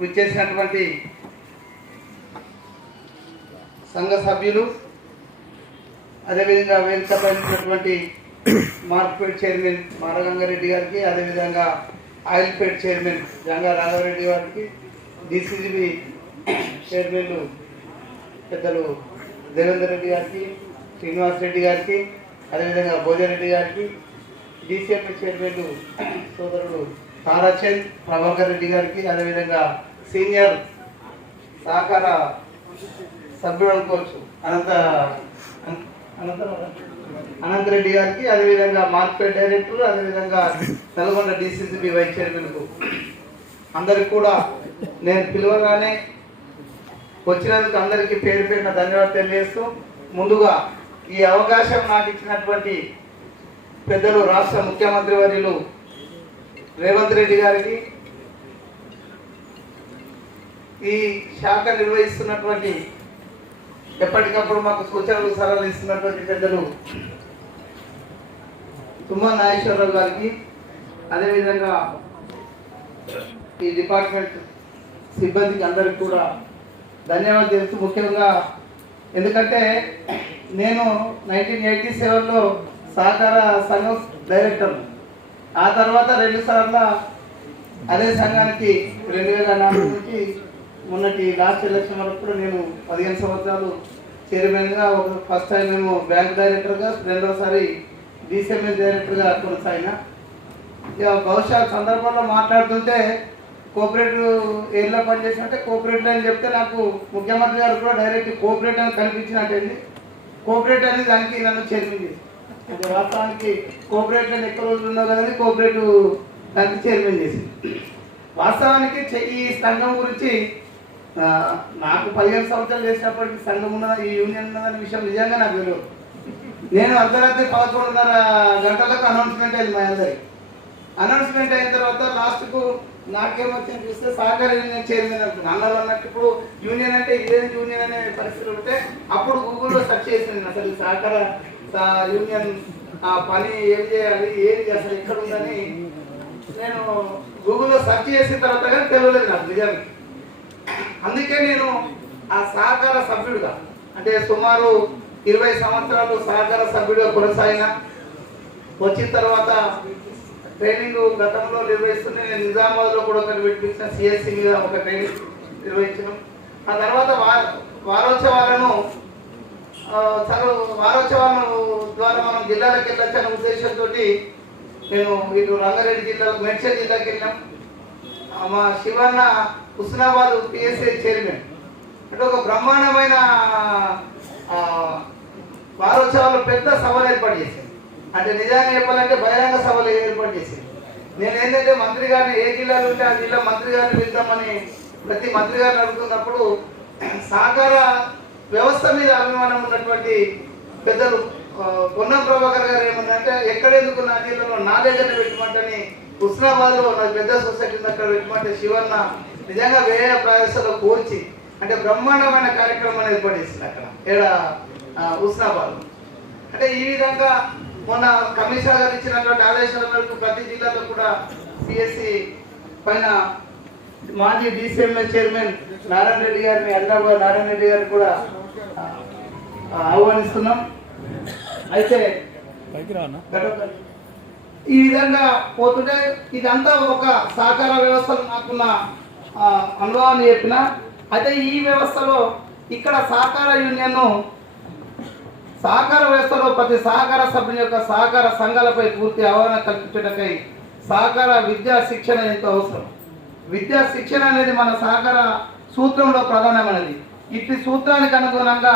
విచ్చేసినటువంటి సంఘ సభ్యులు, అదేవిధంగా వేదిక పైనటువంటి మార్కెట్ చైర్మన్ మారగంగారెడ్డి గారికి, అదేవిధంగా ఆయిల్పేట్ చైర్మన్ జంగా రాఘవరెడ్డి గారికి, డిసిసిబి చైర్మన్లు పెద్దలు దేవేందర్ రెడ్డి గారికి, శ్రీనివాస్ రెడ్డి గారికి, అదేవిధంగా భోజరెడ్డి గారికి, డిసిఎంఏ చైర్మన్లు సోదరుడు తారాచంద్ ప్రభాకర్ రెడ్డి గారికి, అదేవిధంగా సీనియర్ సహకార సభ్యుడు అనుకోవచ్చు అనంతరెడ్డి గారికి, అదేవిధంగా మార్కెట్ డైరెక్టర్, అదేవిధంగా నల్గొండ డిసిసిబి వైస్ చైర్మన్కు అందరికి కూడా నేను పిలవగానే వచ్చినందుకు అందరికీ పేరు పేరున ధన్యవాదాలు తెలియజేస్తూ, ముందుగా ఈ అవకాశం నాకు ఇచ్చినటువంటి పెద్దలు రాష్ట్ర ముఖ్యమంత్రి వర్యులు రేవంత్ రెడ్డి గారికి, ఈ శాఖ నిర్వహిస్తున్నటువంటి ఎప్పటికప్పుడు మాకు సూచనలు సలహాలు ఇస్తున్నటువంటి పెద్దలు తుమ్మా నాగేశ్వరరావు గారికి, అదేవిధంగా ఈ డిపార్ట్మెంట్ సిబ్బందికి అందరికి కూడా ధన్యవాదాలు తెలుస్తూ, ముఖ్యంగా ఎందుకంటే నేను 1987లో సహకార సంఘం డైరెక్టర్, ఆ తర్వాత 2 సార్లు అదే సంఘానికి 2004 నుంచి మొన్నటి లాస్ట్ ఎలక్షన్ వరకు కూడా నేను 15 సంవత్సరాలు చైర్మన్గా, ఫస్ట్ టైం మేము బ్యాంక్ డైరెక్టర్గా, రెండోసారి డిసిఎంఏ డైరెక్టర్గా కొనసాగిన. ఇక బహుశా సందర్భంలో మాట్లాడుతుంటే కోఆపరేటివ్ ఏరియాలో పనిచేసినట్టే కోఆపరేటివ్ అని చెప్తే నాకు ముఖ్యమంత్రి గారు కూడా డైరెక్ట్ కోఆపరేటివ్ అని కనిపించినట్టయింది. కోఆపరేటివ్ అనేది దానికి నన్ను చైర్మన్ చేసి, అంటే వాస్తవానికి కోఆపరేటివ్ అని ఎక్కువ రోజులు ఉన్నావు కదండి, కోఆపరేటివ్ దానికి చైర్మన్ చేసి. వాస్తవానికి ఈ సంఘం గురించి నాకు 15 సంవత్సరాలు చేసినప్పటికీ సంఘం ఉన్నదా, ఈ యూనియన్ ఉన్నదనే విషయం నిజంగా నాకు తెలియదు. నేను అర్ధరాత్రి 11:30 గంటలకు అనౌన్స్మెంట్ అయింది మా అందరికి. అనౌన్స్మెంట్ అయిన తర్వాత లాస్ట్కు నాకేమొచ్చింది చూస్తే సహకార యూనియన్ చైర్మన్ అంటున్నాను. అన్నారు అన్నట్టు ఇప్పుడు యూనియన్ అంటే ఇదేం యూనియన్ అనే పరిస్థితి ఉంటే అప్పుడు గూగుల్లో సెర్చ్ చేసింది అసలు సహకార యూనియన్ పని ఏం చేయాలి, ఏది అసలు ఎక్కడ ఉందని నేను గూగుల్లో సెర్చ్ చేసిన తర్వాత కానీ తెలియలేదు నాకు నిజానికి. అందుకే నేను ఆ సహకార సభ్యుడిగా, అంటే సుమారు 20 సంవత్సరాలు సహకార సభ్యుడిగా కొనసాగిన. వచ్చిన తర్వాత ట్రైనింగ్ గతంలో నిర్వహిస్తుంది. నేను నిజామాబాద్లో కూడా ఒకటి పెట్టించిన, సిఎస్సి మీద ఒక ట్రైనింగ్ నిర్వహించినాం. ఆ తర్వాత వారోత్సవాలను ద్వారా మనం జిల్లాలకు వెళ్ళొచ్చనే ఉద్దేశంతో నేను ఇటు రంగారెడ్డి జిల్లాలో మేడ్చల్ జిల్లాకి వెళ్ళాం. మా శివన్న హుస్నాబాద్ పిఎస్ఏ చైర్మన్, అంటే ఒక బ్రహ్మాండమైన వారోత్సవాలు పెద్ద సభలు ఏర్పాటు చేశాను. అంటే నిజంగా చెప్పాలంటే బహిరంగ సభలు ఏర్పాటు చేసింది. నేను ఏంటంటే మంత్రి గారిని ఏ జిల్లాలో ఉంటే ఆ జిల్లా మంత్రి గారిని వెళ్తామని ప్రతి మంత్రి గారిని అడుగుతున్నప్పుడు సహకార వ్యవస్థ మీద అభిమానం ఉన్నటువంటి పెద్దలు పొన్నం ప్రభాకర్ గారు ఏమన్నారంటే, ఎక్కడెందుకు నా జిల్లాలో నాలెడ్జ్ అని పెట్టమంటని హుస్నాబాద్లో నా పెద్ద సొసైటీ అక్కడ పెట్టమంటే శివన్న నిజంగా వ్యయ ప్రయాసాలు కోర్చి అంటే బ్రహ్మాండమైన కార్యక్రమాన్ని ఏర్పాటు చేసింది అక్కడ హుస్నాబాద్. అంటే ఈ విధంగా మొన్న కమిషనర్ గారు ఇచ్చినటువంటి ఆదేశాల మేరకు ప్రతి జిల్లాలో కూడా సిఎస్సి పైన మాజీ డిసిఎంఏ చైర్మన్ నారాయణ రెడ్డి గారిని, హైదరాబాద్ నారాయణ రెడ్డి గారిని కూడా ఆహ్వానిస్తున్నాం. అయితే ఈ విధంగా పోతుంటే ఇదంతా ఒక సహకార వ్యవస్థలో నాకున్న అనుభవాన్ని చెప్పిన. అయితే ఈ వ్యవస్థలో ఇక్కడ సహకార యూనియన్ను సహకార వ్యవస్థలో ప్రతి సహకార సభ్యుని యొక్క సహకార సంఘాలపై పూర్తి అవగాహన కల్పించడానికై సహకార విద్యా శిక్షణ ఎంతో అవసరం. విద్యా శిక్షణ అనేది మన సహకార సూత్రంలో ప్రధానమైనది. ఇట్టి సూత్రానికి అనుగుణంగా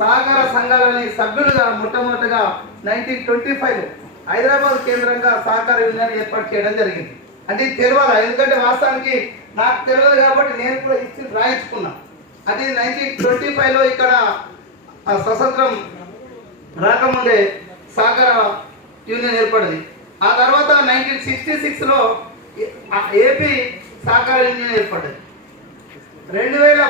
సహకార సంఘాలని సభ్యులుగా మొట్టమొదటిగా 1925లో హైదరాబాద్ కేంద్రంగా సహకార యూనియన్ ఏర్పాటు చేయడం జరిగింది. అంటే ఇది తెలియాలి, ఎందుకంటే వాస్తవానికి నాకు తెలియదు కాబట్టి నేను కూడా ఇచ్చి రాయించుకున్నా. అది 1925లో ఇక్కడ స్వతంత్రం రాకముందే సహకార యూనియన్ ఏర్పడింది. ఆ తర్వాత 1966లో ఏపీ సహకార యూనియన్ ఏర్పడింది. 2000